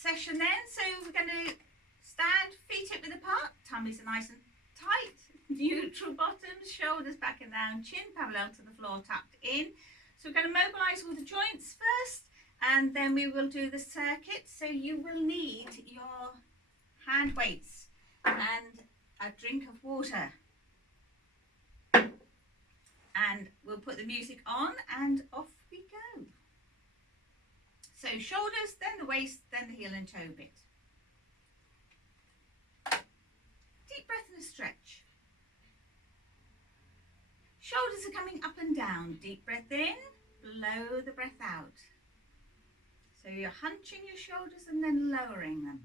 session then. So we're going to stand feet hip width apart, tummies are nice and tight, neutral bottoms, shoulders back and down, chin parallel to the floor, tucked in. So we're going to mobilise all the joints first, and then we will do the circuit. So you will need your hand weights and a drink of water. And we'll put the music on and off we go. So shoulders, then the waist, then the heel and toe bit. Deep breath and a stretch. Shoulders are coming up and down. Deep breath in, blow the breath out. So you're hunching your shoulders and then lowering them.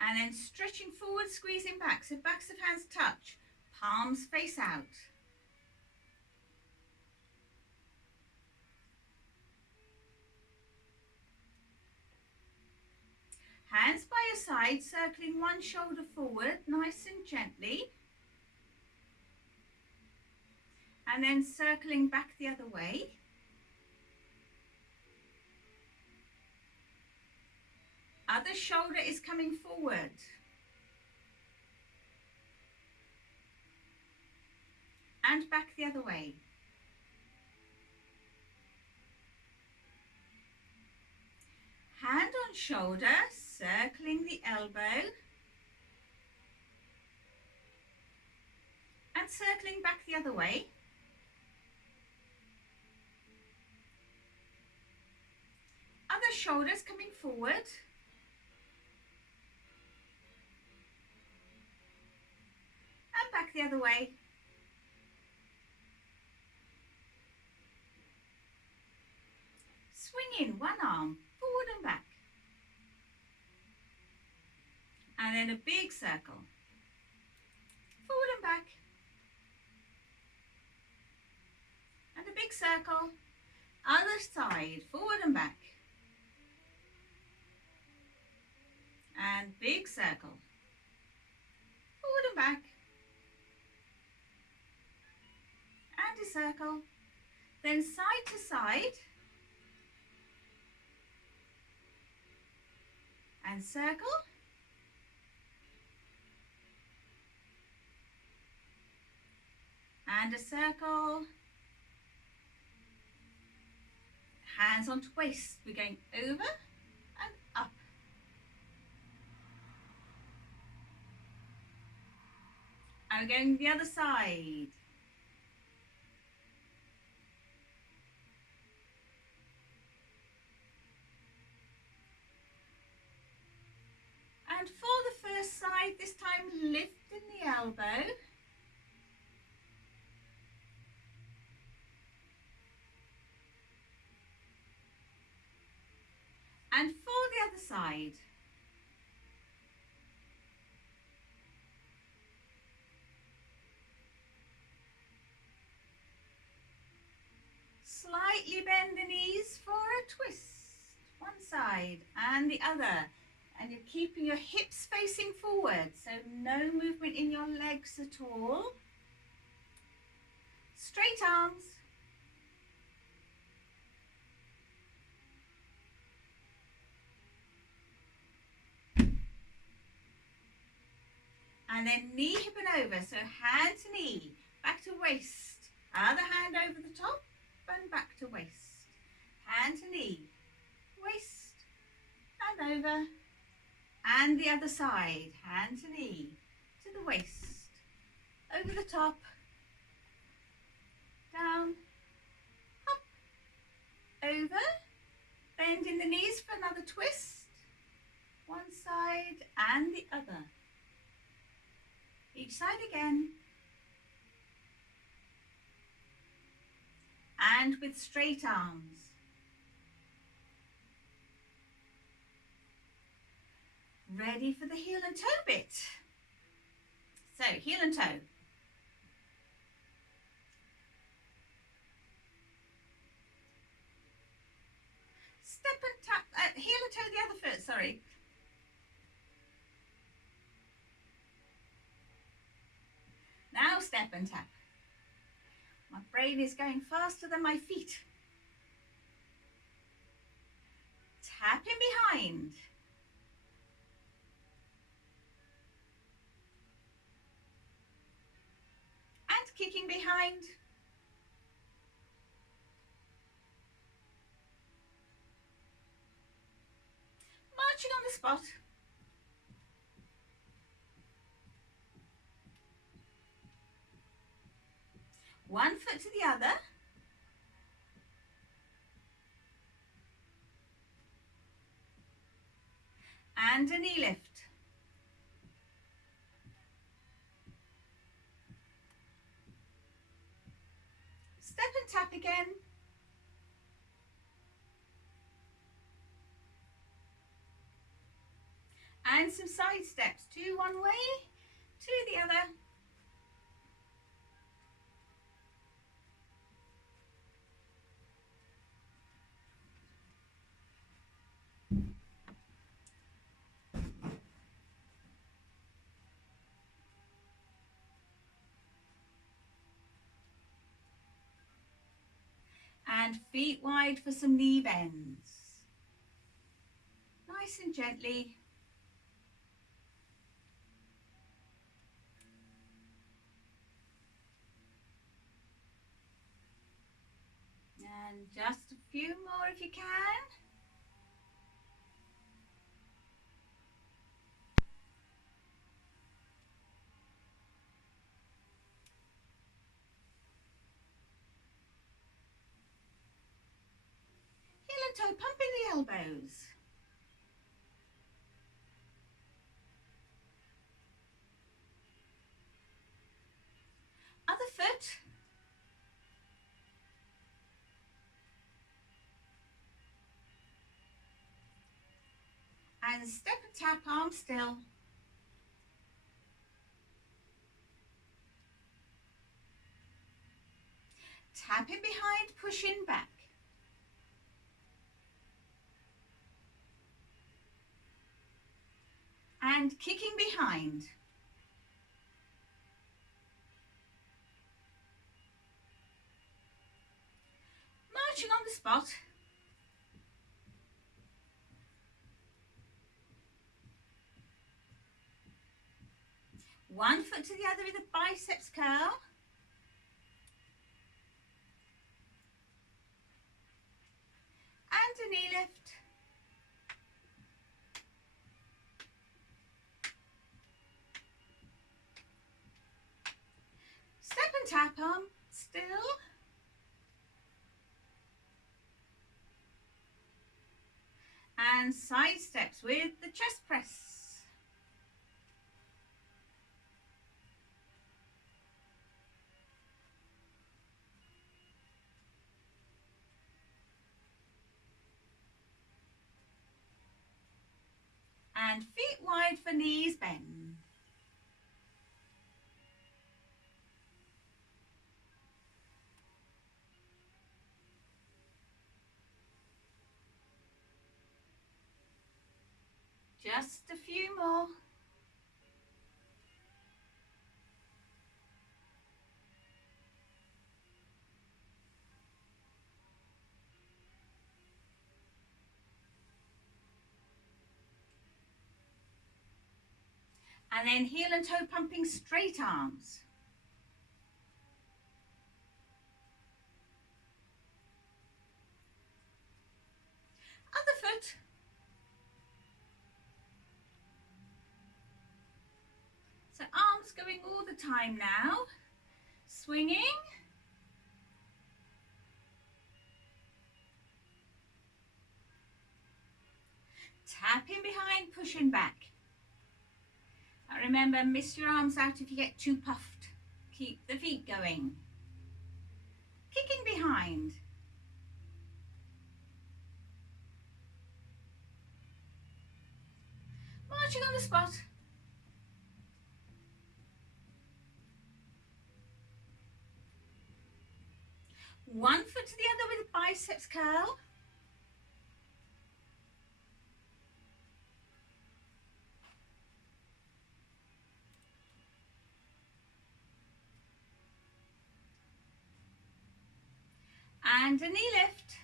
And then stretching forward, squeezing back. So backs of hands touch, palms face out. Hands by your side, circling one shoulder forward, nice and gently. And then circling back the other way. Other shoulder is coming forward. And back the other way. Hand on shoulder, circling the elbow. And circling back the other way. Other shoulders coming forward. And back the other way. Swing in one arm, forward and back. And then a big circle. Forward and back. And a big circle. Other side, forward and back. And big circle. Forward and back. And a circle. Then side to side. And circle. And a circle. Hands onto waist. We're going over and up. And we're going the other side. And for the first side, this time lifting the elbow. And for the other side. Slightly bend the knees for a twist. One side and the other. And you're keeping your hips facing forward, so no movement in your legs at all. Straight arms. And then knee, hip and over, so hand to knee, back to waist. Other hand over the top and back to waist. Hand to knee, waist and over. And the other side, hand to knee, to the waist, over the top, down, up, over, bending the knees for another twist, one side and the other, each side again, and with straight arms. Ready for the heel and toe bit. So heel and toe. Step and tap, heel and toe the other foot, sorry. Now step and tap. My brain is going faster than my feet. tapping behind. And kicking behind. Marching on the spot. One foot to the other. And a knee lift. Step and tap again. And some side steps, two one way, two the other. And feet wide for some knee bends. Nice and gently. And just a few more if you can. Heel and toe pumping the elbows. Other foot. And step and tap, arm still. Tapping behind, pushing back. And kicking behind. Marching on the spot. One foot to the other with a biceps curl. And a knee lift. Step and tap, arm still. And side steps with the chest press. And feet wide for knees bend. Just a few more. And then heel and toe pumping straight arms. Other foot. So arms going all the time now. Swinging. Tapping behind, pushing back. Now remember, miss your arms out if you get too puffed. Keep the feet going. Kicking behind. Marching on the spot. One foot to the other with a biceps curl. And a knee lift.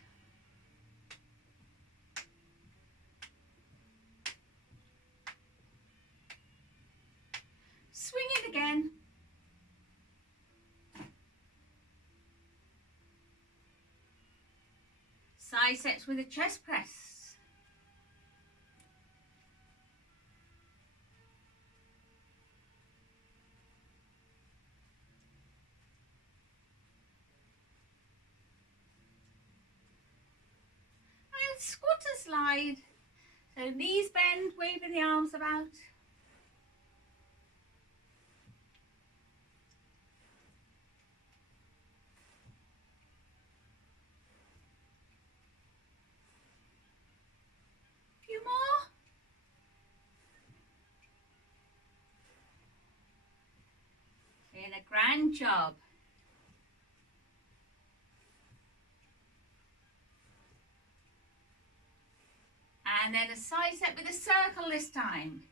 Triceps with a chest press. And squat and slide. So knees bend, waving the arms about. Few more. Doing a grand job. And then a side step with a circle this time.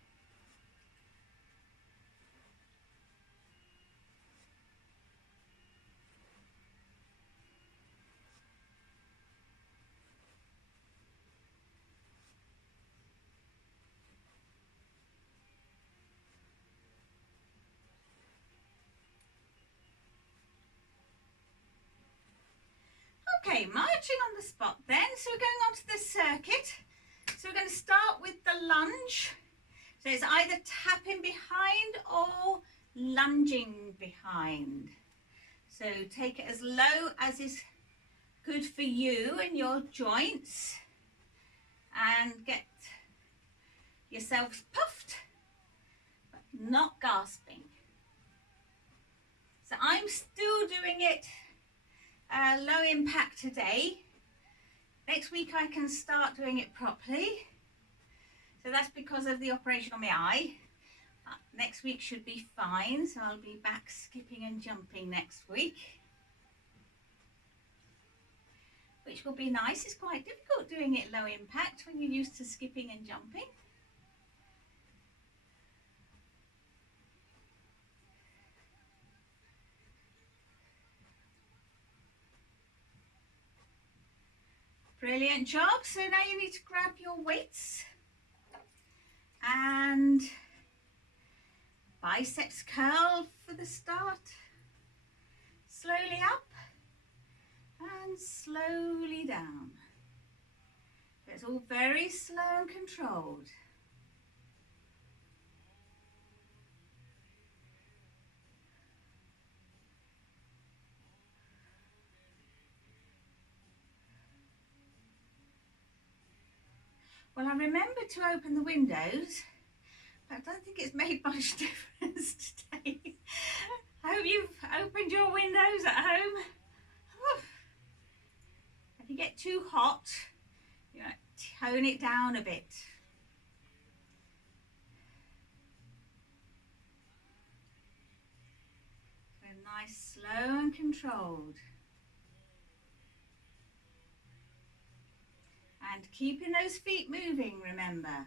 Okay, marching on the spot then. So we're going on to the circuit. So we're going to start with the lunge. So it's either tapping behind or lunging behind. So take it as low as is good for you and your joints. And get yourselves puffed, but not gasping. So I'm still doing it low impact today. Next week I can start doing it properly. So that's because of the operation on my eye. Next week should be fine, so I'll be back skipping and jumping next week, which will be nice. It's quite difficult doing it low impact when you're used to skipping and jumping. Brilliant job. So now you need to grab your weights and biceps curl for the start. Slowly up and slowly down. It's all very slow and controlled. Well, I remembered to open the windows, but I don't think it's made much difference today. I hope you've opened your windows at home. If you get too hot, you know, tone it down a bit. So nice, slow and controlled. And keeping those feet moving, remember.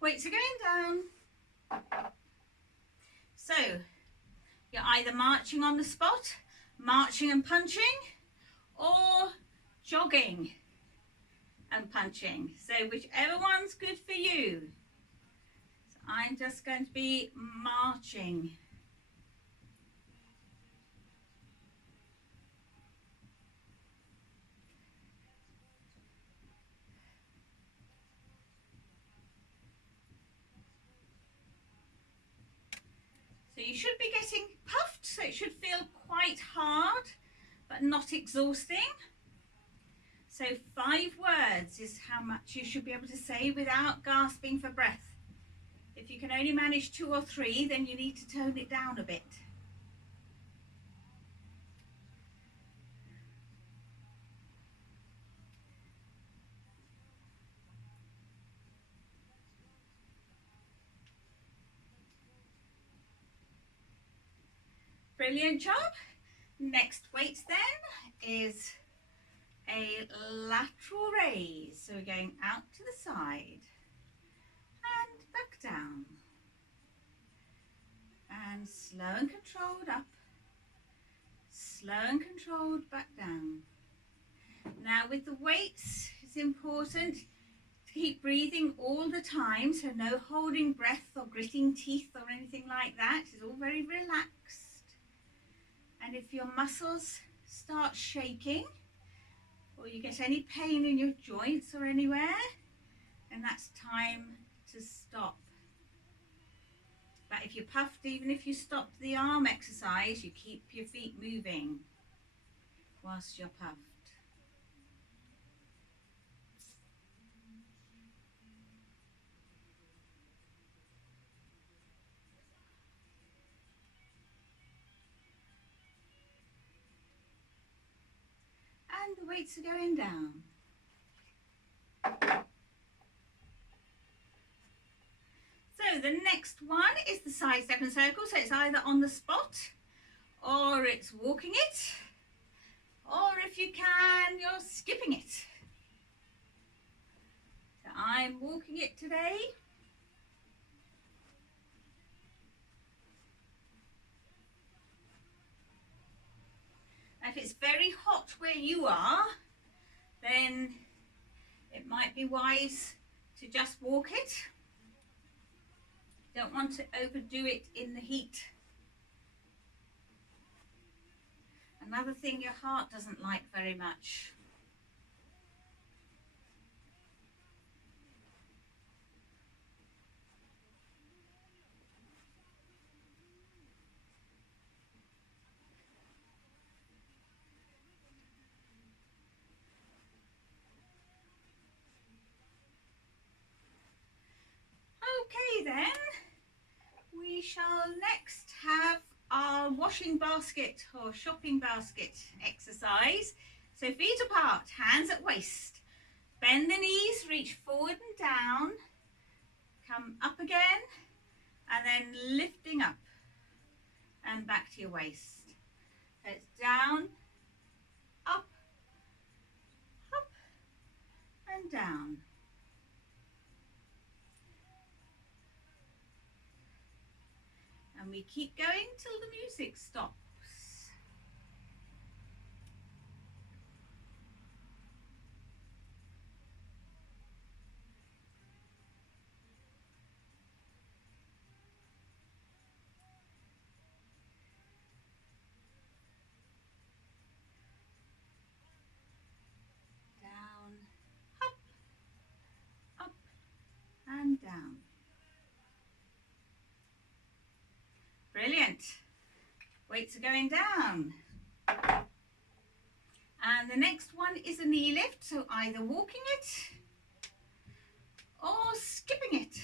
Weights are going down. So, you're either marching on the spot, marching and punching, or jogging and punching. So whichever one's good for you. So I'm just going to be marching. So you should be getting puffed, so it should feel quite hard, but not exhausting. So 5 words is how much you should be able to say without gasping for breath. If you can only manage 2 or 3, then you need to tone it down a bit. Brilliant job. Next weight then is a lateral raise. So we're going out to the side and back down. And slow and controlled up. Slow and controlled back down. Now with the weights, it's important to keep breathing all the time. So no holding breath or gritting teeth or anything like that. It's all very relaxed. And if your muscles start shaking, or you get any pain in your joints or anywhere, then that's time to stop. But if you're puffed, even if you stop the arm exercise, you keep your feet moving whilst you're puffed. And the weights are going down. So the next one is the side step and circle. So it's either on the spot or it's walking it, or if you can, you're skipping it. So I'm walking it today. If it's very hot where you are, then it might be wise to just walk it. Don't want to overdo it in the heat. Another thing your heart doesn't like very much. Okay then, we shall next have our washing basket or shopping basket exercise. So feet apart, hands at waist. Bend the knees, reach forward and down. Come up again and then lifting up and back to your waist. So it's down, up, up and down. And we keep going till the music stops. Down, up and down. Brilliant. Weights are going down. And the next one is a knee lift, so either walking it or skipping it,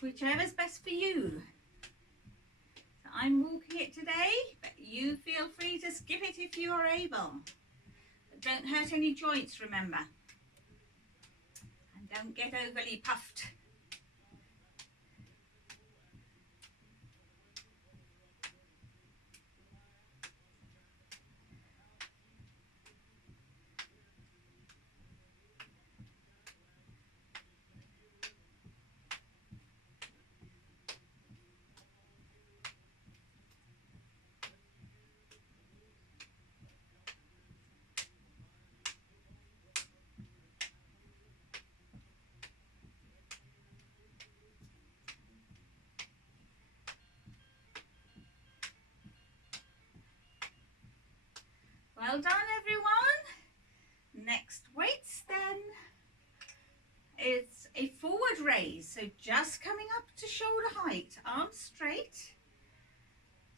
whichever's best for you. So I'm walking it today, but you feel free to skip it if you are able. But don't hurt any joints, remember. And don't get overly puffed. Well done, everyone. Next weights then is a forward raise. So just coming up to shoulder height, arms straight.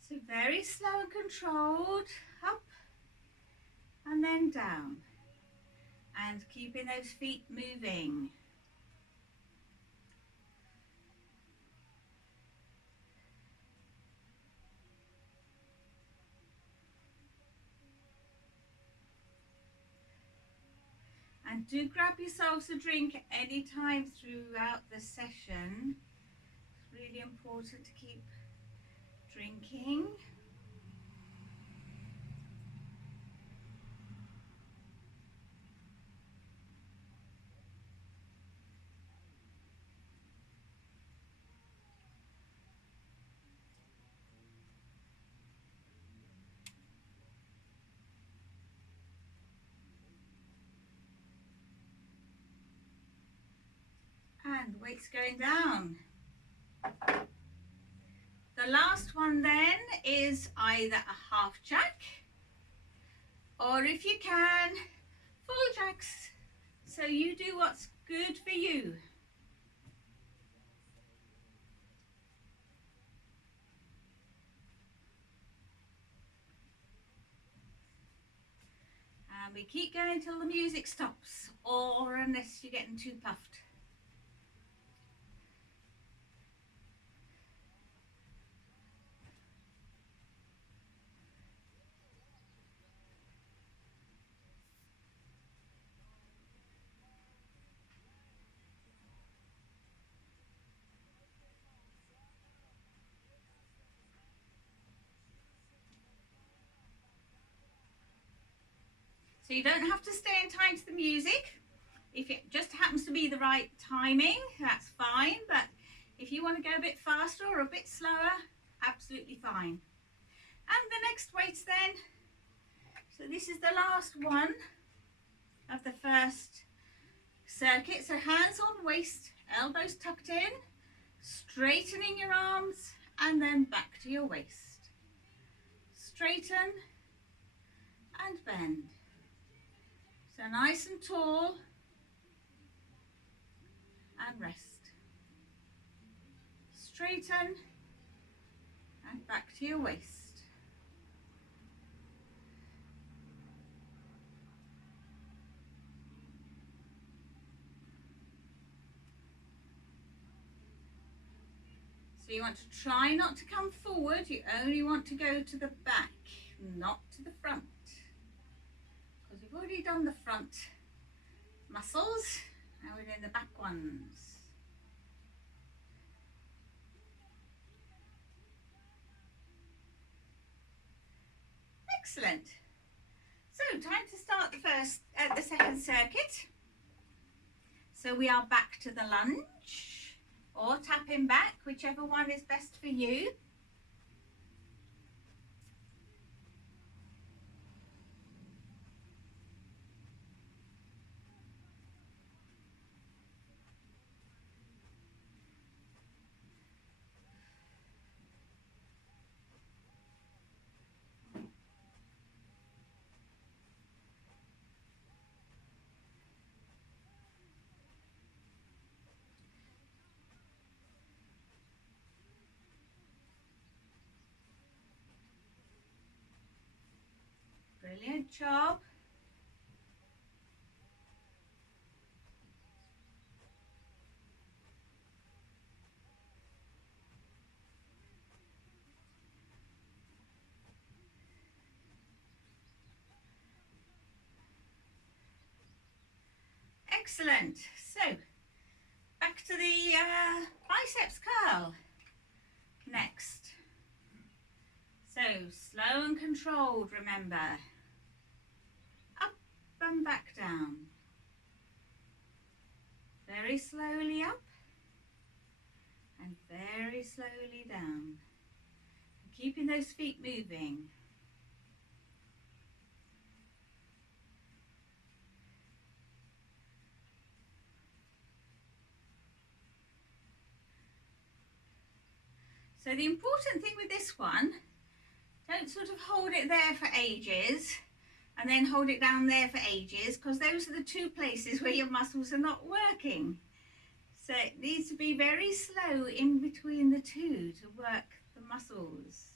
So very slow and controlled, up and then down. And keeping those feet moving. And do grab yourselves a drink any time throughout the session. It's really important to keep drinking. And weights going down. The last one then is either a half jack, or if you can, relax. So you do what's good for you. And we keep going till the music stops, or unless you're getting too puffed. So you don't have to stay in time to the music. If it just happens to be the right timing, that's fine. But if you want to go a bit faster or a bit slower, absolutely fine. And the next weights then. So this is the last one of the first circuit. So hands on waist, elbows tucked in, straightening your arms, and then back to your waist. Straighten and bend. So nice and tall, and rest. Straighten and back to your waist. So you want to try not to come forward, you only want to go to the back, not to the front. Because we've already done the front muscles, now we're doing the back ones. Excellent. So time to start the second circuit. So we are back to the lunge or tapping back, whichever one is best for you. Brilliant job. Excellent. So back to the biceps curl next. So slow and controlled, remember. Up and back down. Very slowly up and very slowly down. Keeping those feet moving. So the important thing with this one, don't sort of hold it there for ages and then hold it down there for ages, because those are the two places where your muscles are not working. So it needs to be very slow in between the two to work the muscles.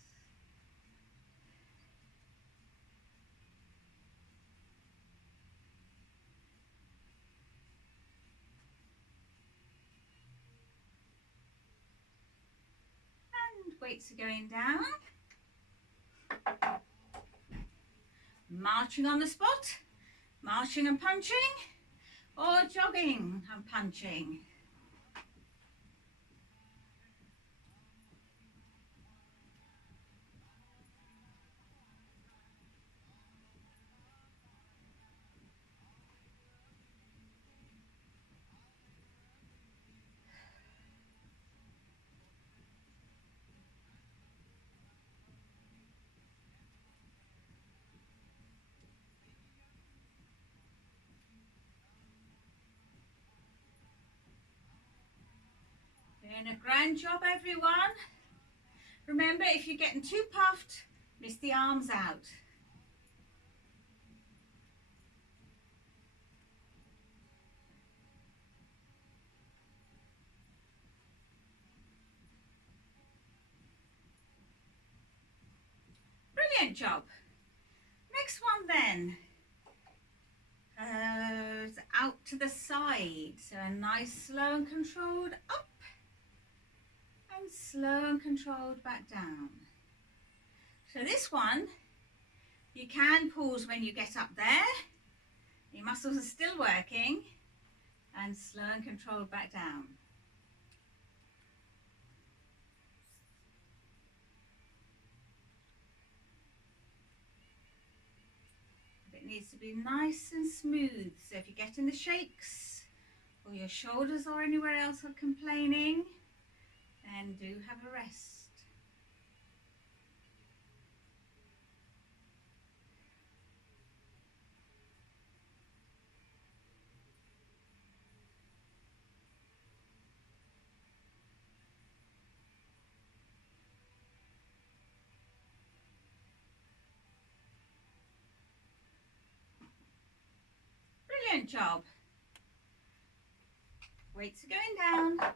And weights are going down. Marching on the spot, marching and punching, or jogging and punching. Doing a grand job, everyone. Remember, if you're getting too puffed, miss the arms out. Brilliant job. Next one then. Out to the side. So a nice slow and controlled up and slow and controlled back down. So this one, you can pause when you get up there. Your muscles are still working, and slow and controlled back down. It needs to be nice and smooth. So if you're getting the shakes or your shoulders or anywhere else are complaining, then do have a rest. Brilliant job. Weights are going down.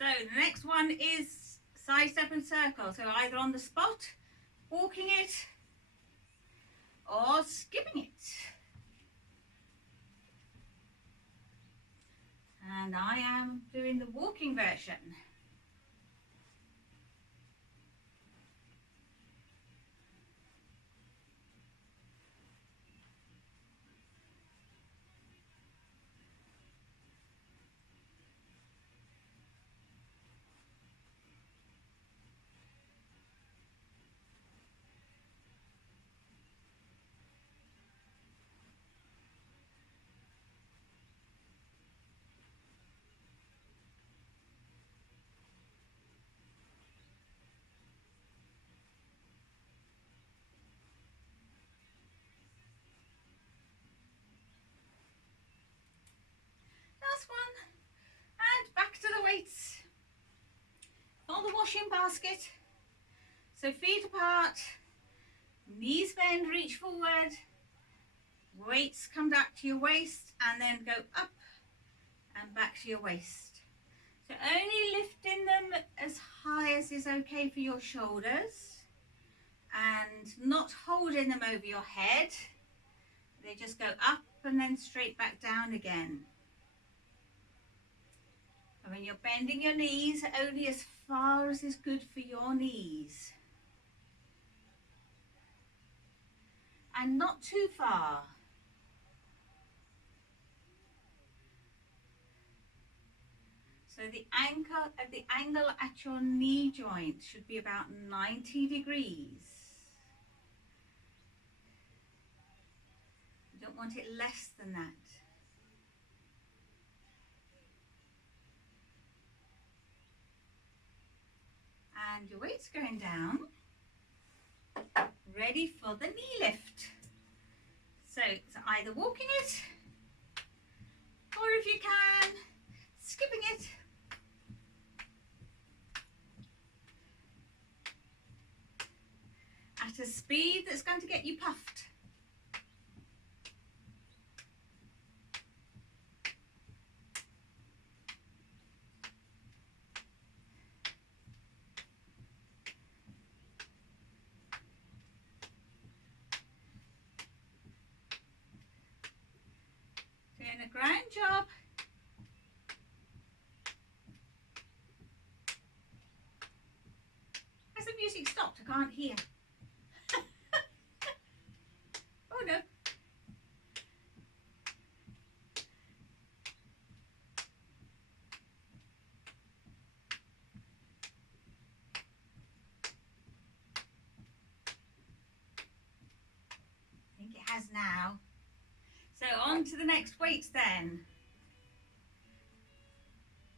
So the next one is side step and circle. So either on the spot, walking it, or skipping it. And I am doing the walking version. Last one, and back to the weights. On the washing basket. So feet apart, knees bend, reach forward, weights come back to your waist, and then go up and back to your waist. So only lifting them as high as is okay for your shoulders, and not holding them over your head. They just go up and then straight back down again. And when you're bending your knees, only as far as is good for your knees. And not too far. So the angle at your knee joint should be about 90 degrees. You don't want it less than that. And your weight's going down. Ready for the knee lift. So it's either walking it, or if you can, skipping it. At a speed that's going to get you puffed. Doing a grand job. Has the music stopped? I can't hear. Oh no. I think it has now. So on to the next weights then.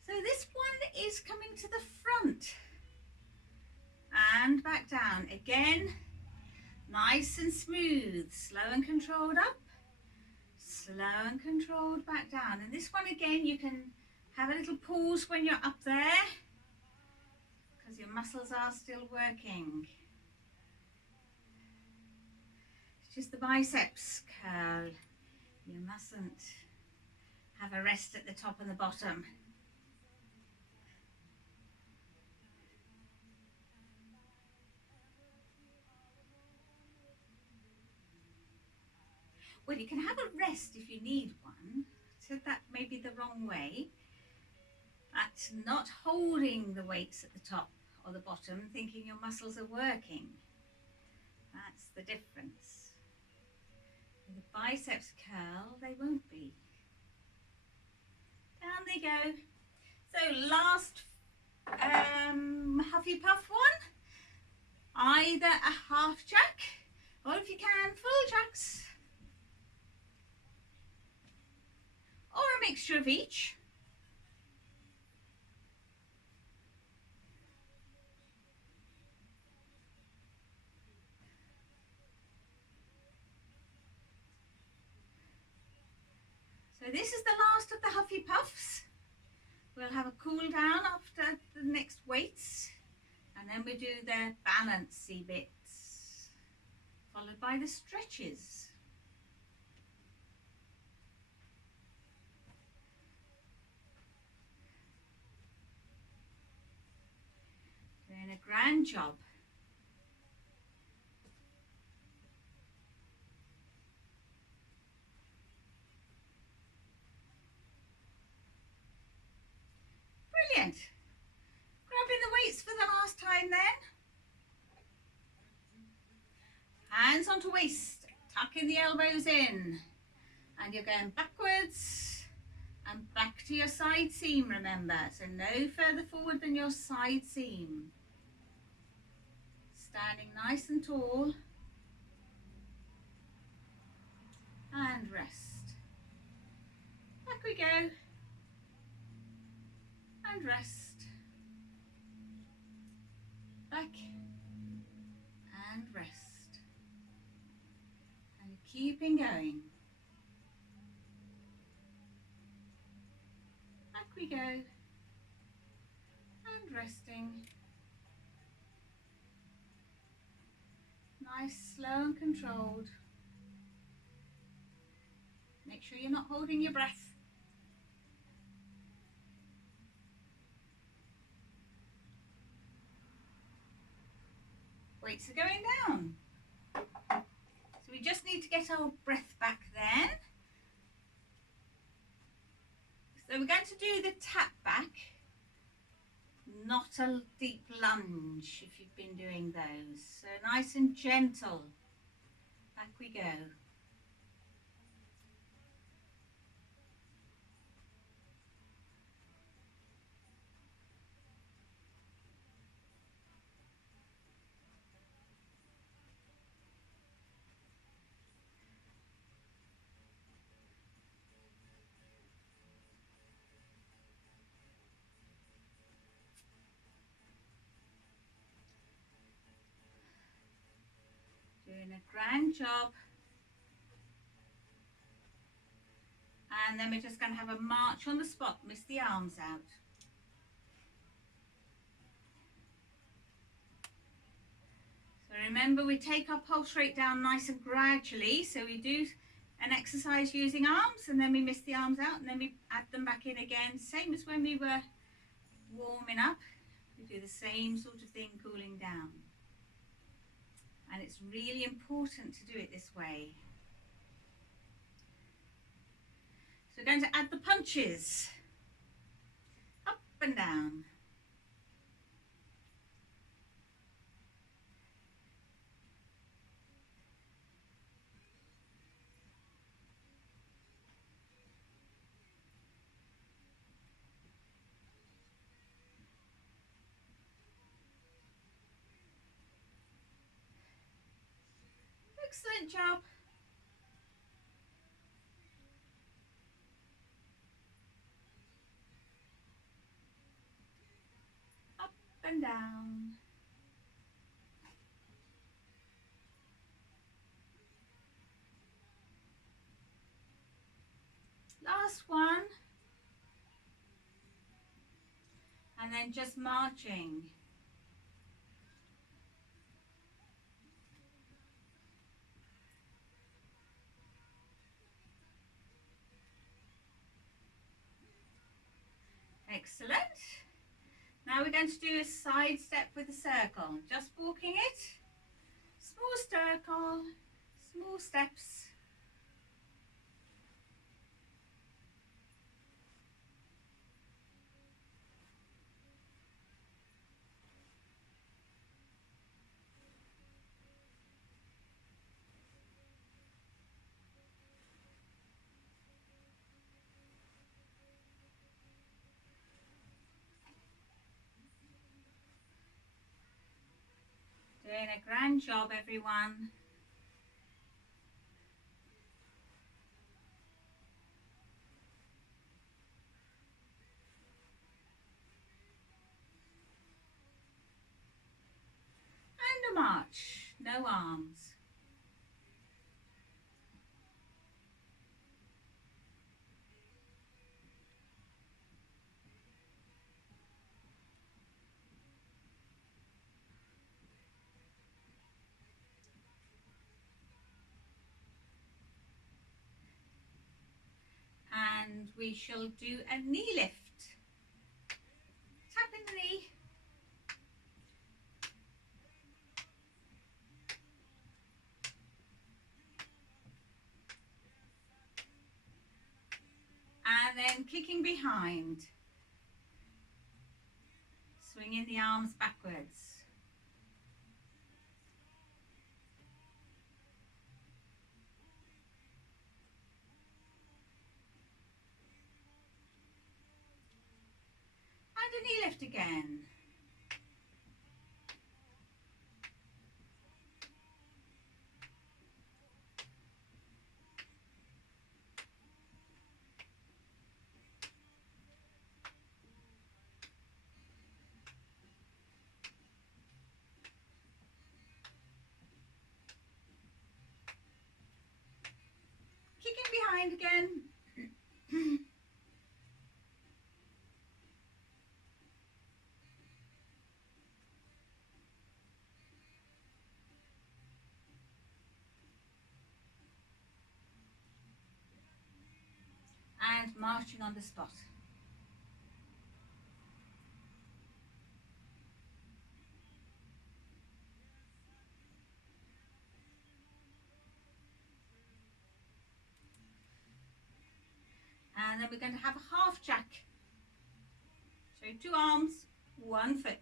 So this one is coming to the front and back down. Again, nice and smooth, slow and controlled up, slow and controlled back down. And this one again, you can have a little pause when you're up there because your muscles are still working. It's just the biceps curl. You mustn't have a rest at the top and the bottom. well, you can have a rest if you need one. So that may be the wrong way. That's not holding the weights at the top or the bottom, thinking your muscles are working. That's the difference. With the biceps curl, they won't be. Down they go. So last huffy puff one, either a half jack or if you can, full jacks, or a mixture of each. So this is the last of the huffy puffs. We'll have a cool down after the next weights, and then we do the balancy bits, followed by the stretches. Doing a grand job. Brilliant. Grabbing the weights for the last time then. Hands onto waist, tucking the elbows in. And you're going backwards and back to your side seam, remember. So no further forward than your side seam. Standing nice and tall. And rest. Back we go. And rest. Back and rest. And keeping going. Back we go. And resting. Nice, slow and controlled. Make sure you're not holding your breath. Weights are going down. So we just need to get our breath back then. So we're going to do the tap back, not a deep lunge if you've been doing those. So nice and gentle. Back we go. Doing a grand job. And then we're just going to have a march on the spot, miss the arms out. So remember, we take our pulse rate down nice and gradually. So we do an exercise using arms, and then we miss the arms out, and then we add them back in again. Same as when we were warming up. We do the same sort of thing, cooling down. And it's really important to do it this way. So we're going to add the punches. Up and down. Excellent job. Up and down. Last one. And then just marching. Excellent. Now we're going to do a side step with a circle. Just walking it. Small circle, small steps. Doing a grand job, everyone. And a march, no arms. And we shall do a knee lift. Tap in the knee. And then kicking behind. Swinging the arms backwards. And a knee lift again. Kicking behind again. And marching on the spot. And then we're going to have a half jack. So 2 arms, 1 foot.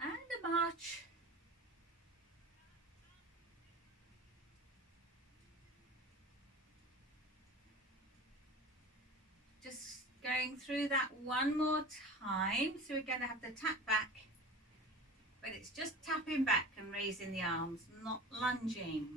And a march. Just going through that one more time. So we're going to have the tap back, but it's just tapping back and raising the arms, not lunging.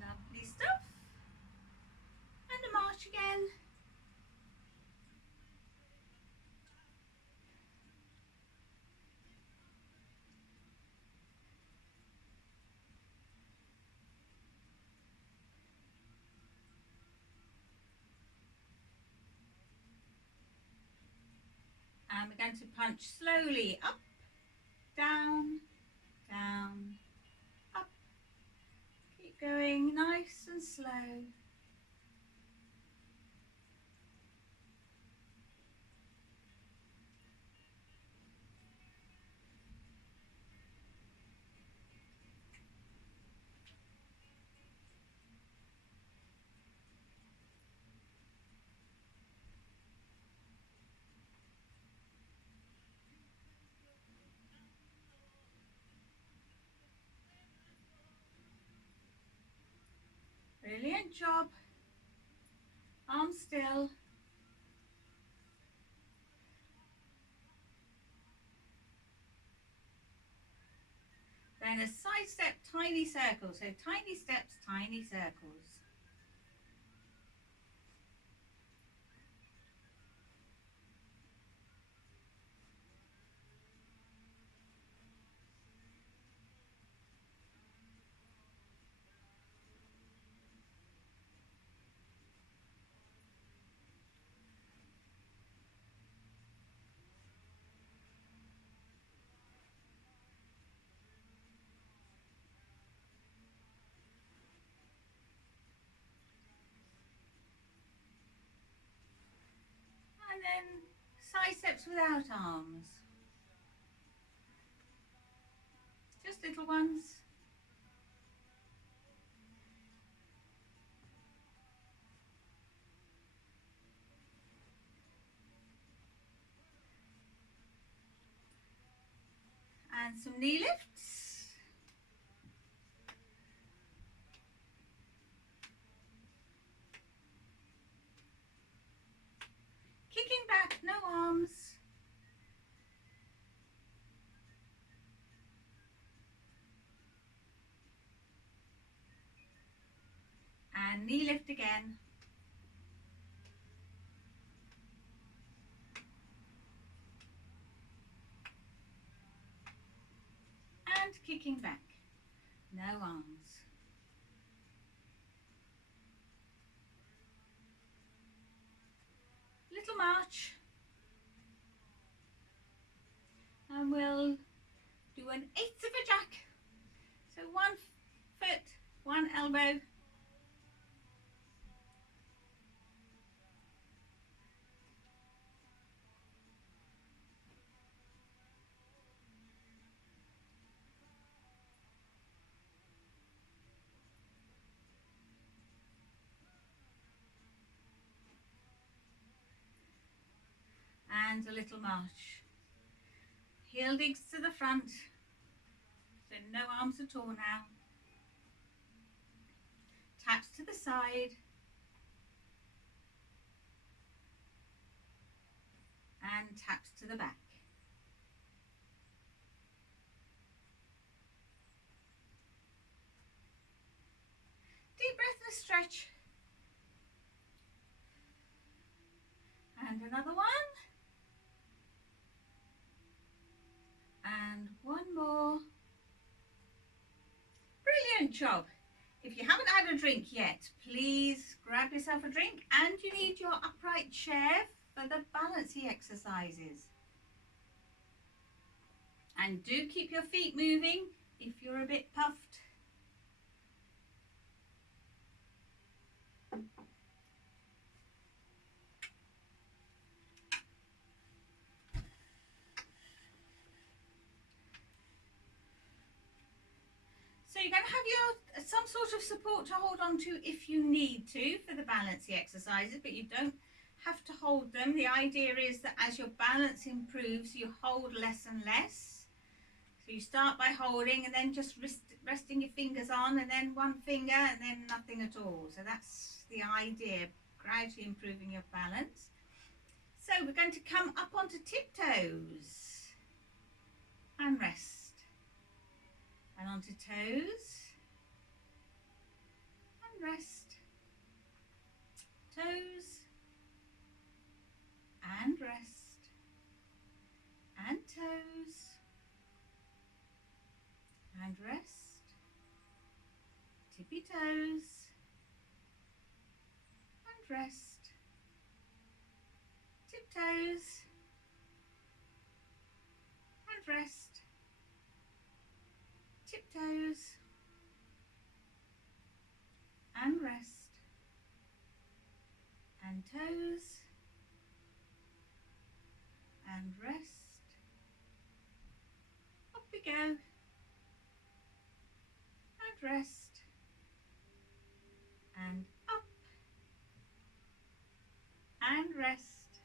Lovely stuff. And a march again. And we're going to punch slowly up, down, down, up. Keep going nice and slow. Brilliant job. Arms still. Then a side step, tiny circle. So tiny steps, tiny circles. triceps without arms. Just little ones. And some knee lifts. Kicking back, no arms. And knee lift again. And kicking back, no arms. Little march. And we'll do an 1/8 of a jack. So 1 foot, 1 elbow. And a little march. Heel digs to the front. So no arms at all now. Taps to the side. And taps to the back. Deep breath and a stretch. And another one. And one more. Brilliant job. If you haven't had a drink yet, please grab yourself a drink, and you need your upright chair for the balancing exercises. And do keep your feet moving if you're a bit puffed. So you're going to have some sort of support to hold on to if you need to for the balancing exercises, but you don't have to hold them. The idea is that as your balance improves, you hold less and less. So you start by holding and then just resting your fingers on, and then one finger, and then nothing at all. So that's the idea, gradually improving your balance. So we're going to come up onto tiptoes and rest. And onto toes and rest, toes and rest, and toes and rest, tippy toes and rest, tiptoes and rest, tiptoes and rest, and toes and rest. Up we go, and rest, and up and rest.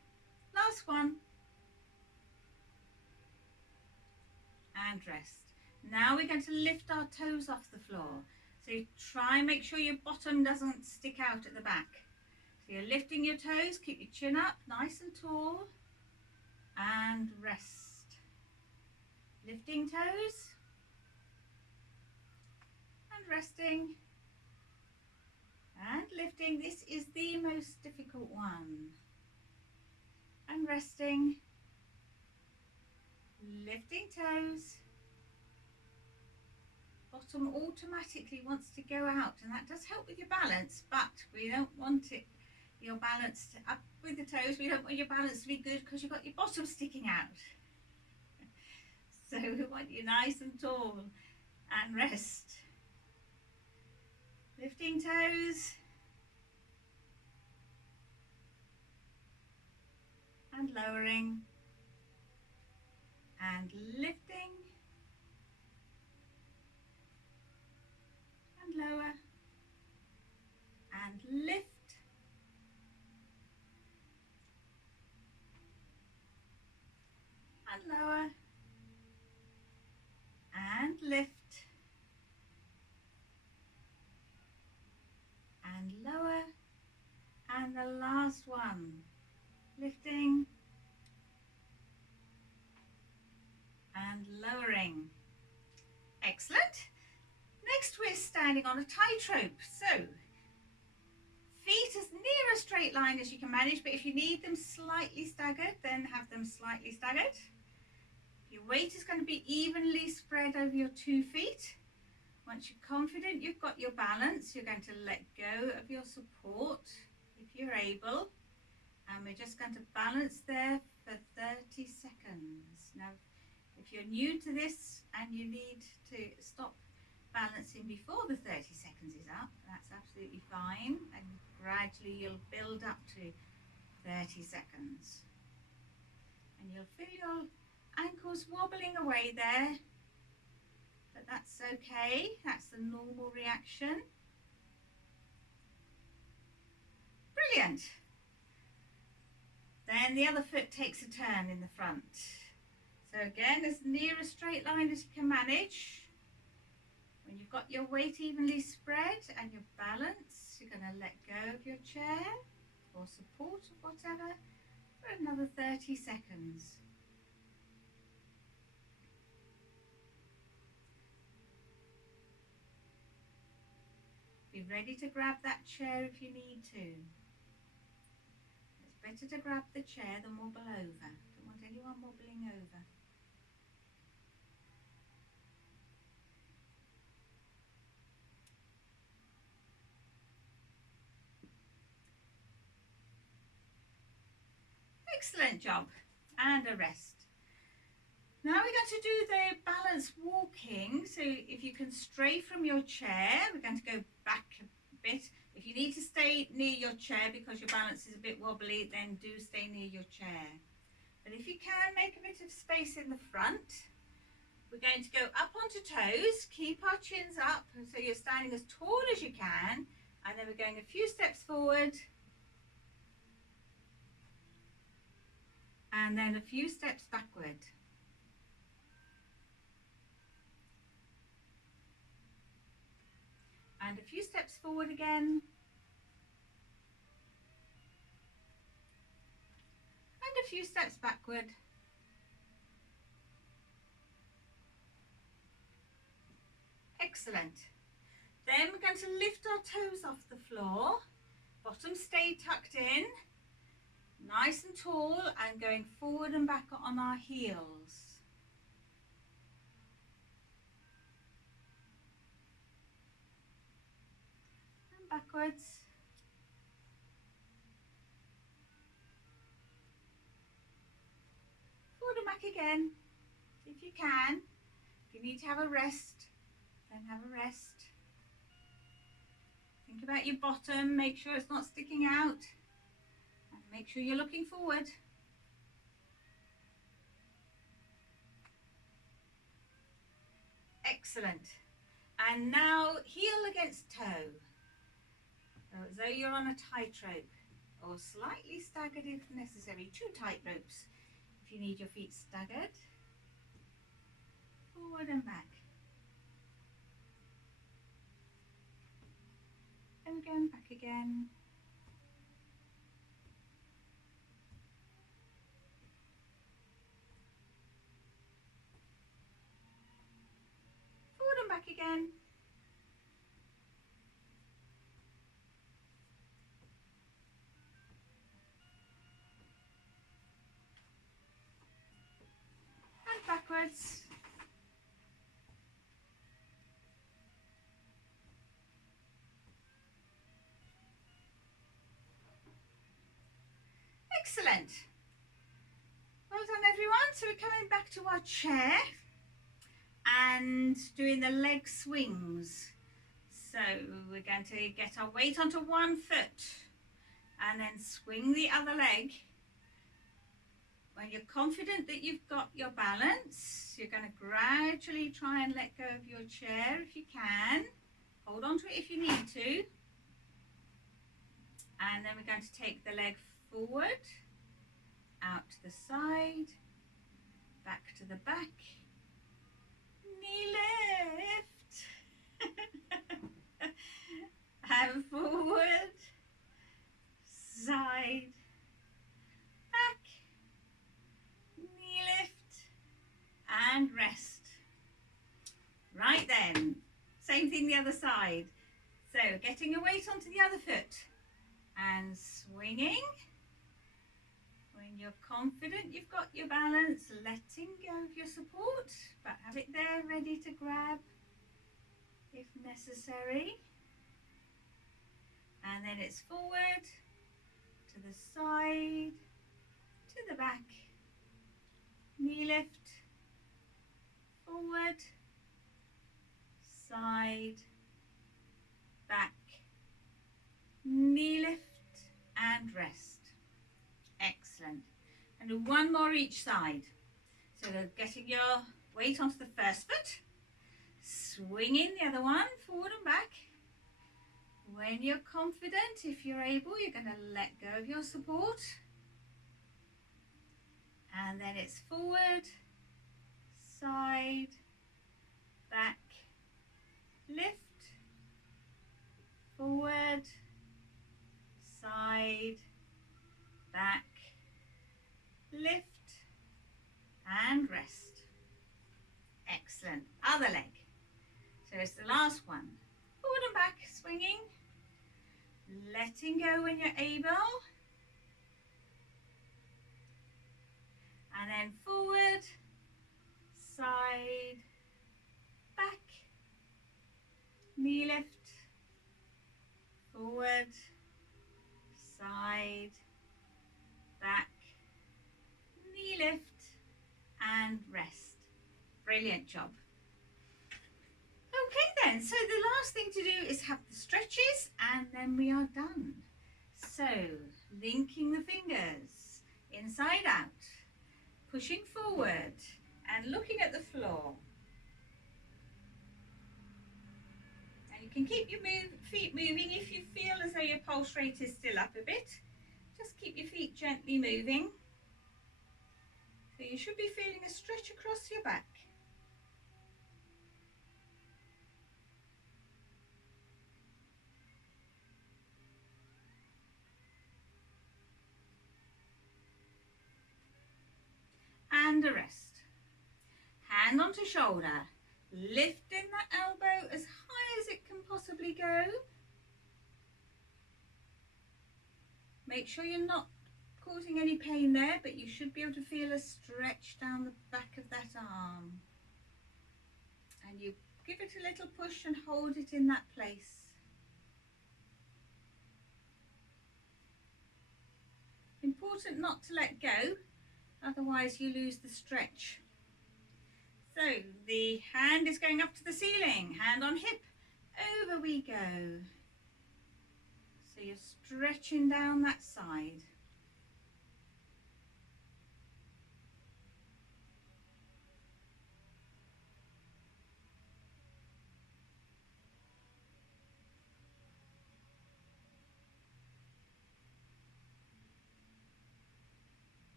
Last one, and rest. Now we're going to lift our toes off the floor. So you try and make sure your bottom doesn't stick out at the back. So you're lifting your toes, keep your chin up, nice and tall, and rest. Lifting toes, and resting, and lifting. This is the most difficult one. And resting, lifting toes. Bottom automatically wants to go out, and that does help with your balance, but we don't want your balance to up with the toes. We don't want your balance to be good because you've got your bottom sticking out. So we want you nice and tall, and rest. Lifting toes and lowering and lifting and lower and lift and lower and lift and lower, and the last one, lifting and lowering. Excellent. Next we're standing on a tightrope, so feet as near a straight line as you can manage, but if you need them slightly staggered, then have them slightly staggered. Your weight is going to be evenly spread over your 2 feet. Once you're confident you've got your balance, you're going to let go of your support if you're able, and we're just going to balance there for 30 seconds. Now, if you're new to this and you need to stop balancing before the 30 seconds is up, that's absolutely fine, and gradually you'll build up to 30 seconds. And you'll feel your ankles wobbling away there, but that's okay, that's the normal reaction. Brilliant. Then the other foot takes a turn in the front. So again, as near a straight line as you can manage. When you've got your weight evenly spread and your balance, you're going to let go of your chair or support or whatever for another 30 seconds. Be ready to grab that chair if you need to. It's better to grab the chair than wobble over. Don't want anyone wobbling over. Excellent job. And a rest. Now we're going to do the balance walking. So if you can stray from your chair, we're going to go back a bit. If you need to stay near your chair because your balance is a bit wobbly, then do stay near your chair. But if you can, make a bit of space in the front. We're going to go up onto toes, keep our chins up so you're standing as tall as you can, and then we're going a few steps forward and then a few steps backward. And a few steps forward again. And a few steps backward. Excellent. Then we're going to lift our toes off the floor. Bottom stay tucked in. Nice and tall, and going forward and back on our heels. Backwards. Forward and back again, if you can. If you need to have a rest, then have a rest. Think about your bottom, make sure it's not sticking out, and make sure you're looking forward. Excellent. And now heel against toe. So as though you're on a tightrope, or slightly staggered if necessary. 2 tight ropes if you need your feet staggered. Forward and back. And going back again. Forward and back again. Backwards. Excellent. Well done everyone. So we're coming back to our chair and doing the leg swings. So we're going to get our weight onto one foot and then swing the other leg When you're confident that you've got your balance, you're going to gradually try and let go of your chair if you can. Hold on to it if you need to. And then we're going to take the leg forward, out to the side, back to the back, knee lift, and forward, side, back, knee lift, and rest. Right then, same thing the other side. So getting your weight onto the other foot and swinging. When you're confident you've got your balance, letting go of your support, but have it there ready to grab if necessary. And then it's forward, to the side, to the back, knee lift, forward, side, back, knee lift, and rest. Excellent. And do one more each side. So getting your weight onto the first foot, swinging the other one forward and back. When you're confident, if you're able, you're going to let go of your support. And then it's forward, side, back, lift, forward, side, back, lift, and rest. Excellent. Other leg. So it's the last one. Forward and back, swinging, letting go when you're able. And then forward, side, back, knee lift, forward, side, back, knee lift, and rest. Brilliant job. Okay then, so the last thing to do is have the stretches and then we are done. So, linking the fingers, inside out, pushing forward and looking at the floor. And you can keep your feet moving if you feel as though your pulse rate is still up a bit. Just keep your feet gently moving. So you should be feeling a stretch across your back. And a rest. Hand onto shoulder, lifting that elbow as high as it can possibly go. Make sure you're not causing any pain there, but you should be able to feel a stretch down the back of that arm. And you give it a little push and hold it in that place. Important not to let go, otherwise you lose the stretch. So the hand is going up to the ceiling, hand on hip, over we go. So you're stretching down that side.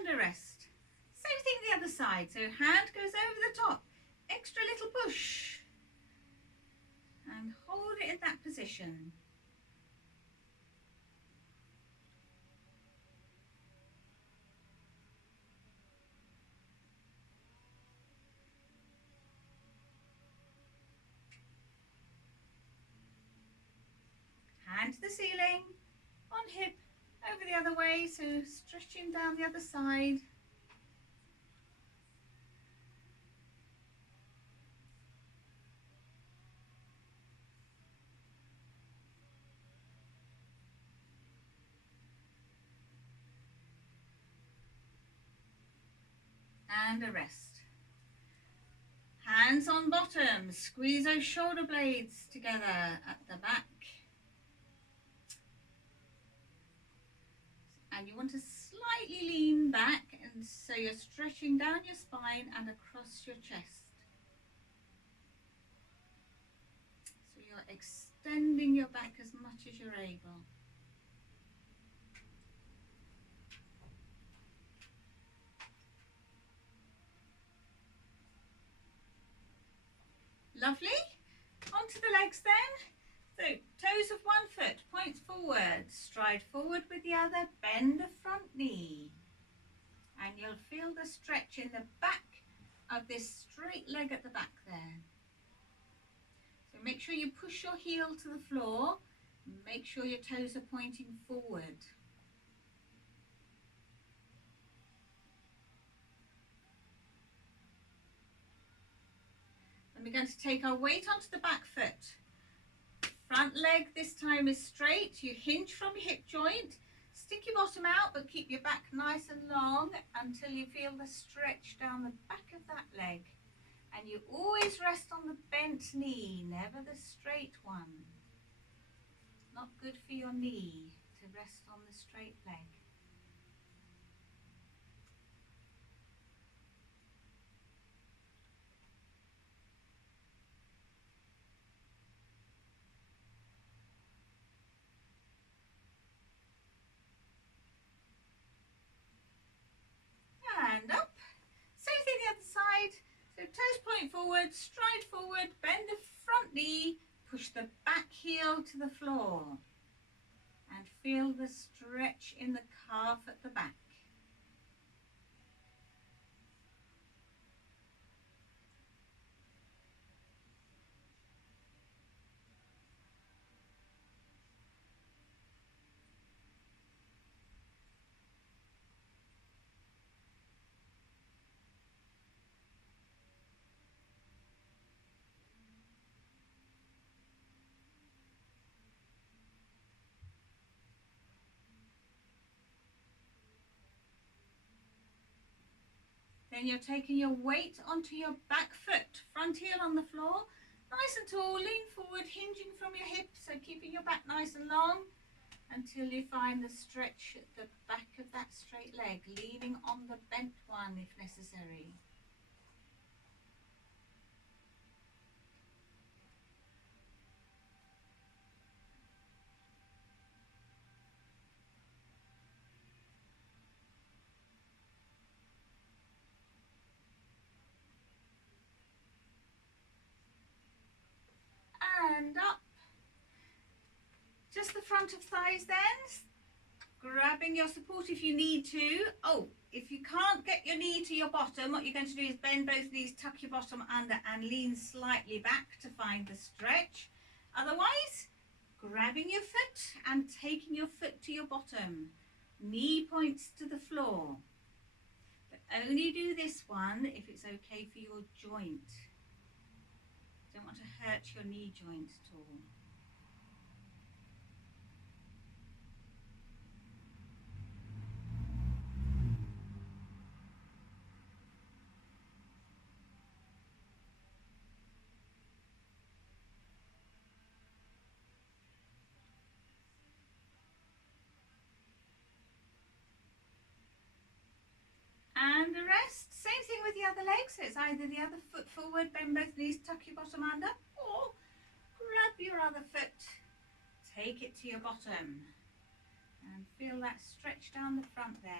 And a rest. Same thing the other side. So hand goes over the top, extra little push. And hold it in that position. Hand to the ceiling, on hip, over the other way, so stretching down the other side. And a rest. Hands on bottom, squeeze those shoulder blades together at the back. And you want to slightly lean back, and so you're stretching down your spine and across your chest. So you're extending your back as much as you're able. Lovely. Onto the legs then. So toes of one foot, points forward, stride forward with the other, bend the front knee. And you'll feel the stretch in the back of this straight leg at the back there. So make sure you push your heel to the floor. Make sure your toes are pointing forward. And we're going to take our weight onto the back foot. Front leg this time is straight. You hinge from your hip joint. Stick your bottom out, but keep your back nice and long until you feel the stretch down the back of that leg. And you always rest on the bent knee, never the straight one. Not good for your knee to rest on the straight leg. And up. Same thing the other side. So toes point forward, stride forward, bend the front knee, push the back heel to the floor. And feel the stretch in the calf at the back. Then you're taking your weight onto your back foot, front heel on the floor, nice and tall, lean forward, hinging from your hips, so keeping your back nice and long until you find the stretch at the back of that straight leg, leaning on the bent one if necessary. And up. Just the front of thighs then. Grabbing your support if you need to. Oh, if you can't get your knee to your bottom, what you're going to do is bend both knees, tuck your bottom under and lean slightly back to find the stretch. Otherwise, grabbing your foot and taking your foot to your bottom. Knee points to the floor. But only do this one if it's okay for your joint. Don't want to hurt your knee joint at all. And the rest, same thing with the other leg. So it's either the other foot forward, bend both knees, tuck your bottom under, or grab your other foot, take it to your bottom, and feel that stretch down the front there.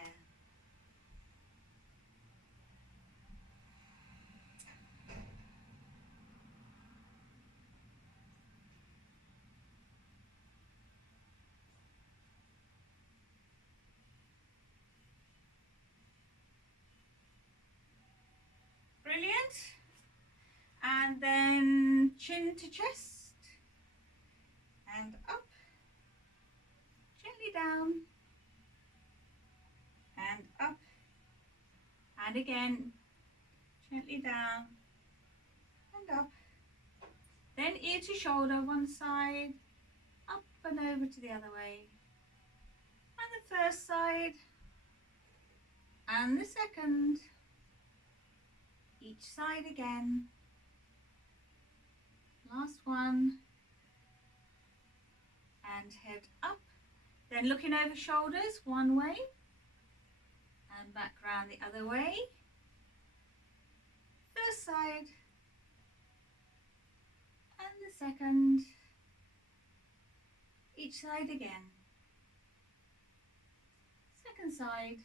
Brilliant. And then chin to chest and up, gently down and up, and again gently down and up. Then ear to shoulder, one side, up and over to the other way, and the first side and the second, each side again. Last one, and head up Then looking over shoulders one way and back round the other way. First side and the second. Each side again. Second side.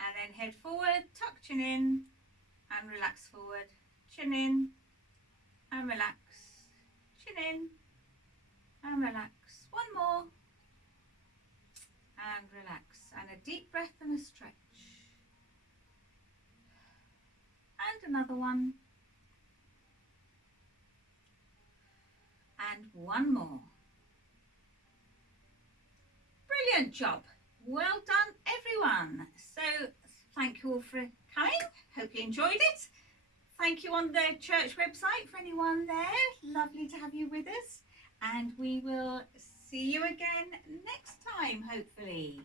And then head forward, tuck chin in and relax forward. Chin in and relax. Chin in and relax. One more. And relax. And a deep breath and a stretch. And another one. And one more. Brilliant job. Well done, everyone. So thank you all for coming. Hope you enjoyed it. Thank you on the church website for anyone there. Lovely to have you with us. And we will see you again next time, hopefully.